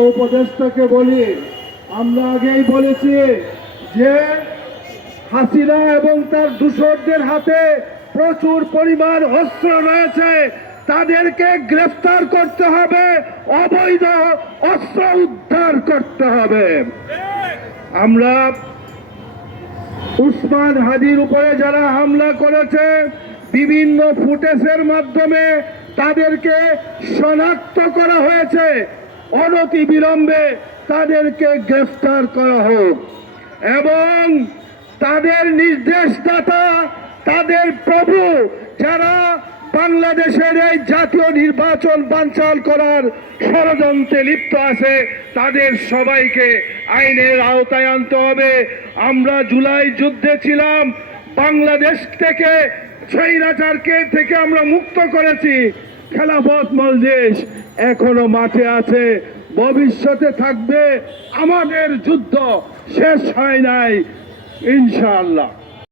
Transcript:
উপদেষ্টাকে বলি, আমরা আগেই বলেছি যে হাসিনা এবং তার দূষরদের হাতে প্রচুর পরিমাণ অস্ত্র রয়েছে, তাদেরকে গ্রেফতার করতে হবে, অবৈধ অস্ত্র উদ্ধার করতে হবে। আমরা উসমান হাদির উপরে যারা হামলা করেছে, বিভিন্ন ফুটেজের মাধ্যমে তাদেরকে শনাক্ত করা হয়েছে, অনতি বিলম্বে তাদেরকে গ্রেফতার করা হোক এবং তাদের নির্দেশদাতা, তাদের প্রভু যারা বাংলাদেশের এই জাতীয় নির্বাচন বানচাল করার ষড়যন্ত্রে লিপ্ত আছে, তাদের সবাইকে আইনের আওতায় আনতে হবে। আমরা জুলাই যুদ্ধে ছিলাম, বাংলাদেশ থেকে স্বৈরাচারকে থেকে আমরা মুক্ত করেছি। খেলাফত মজলিস এখনো মাঠে আছে, ভবিষ্যতে থাকবে। আমাদের যুদ্ধ শেষ হয় নাই ইনশাআল্লাহ।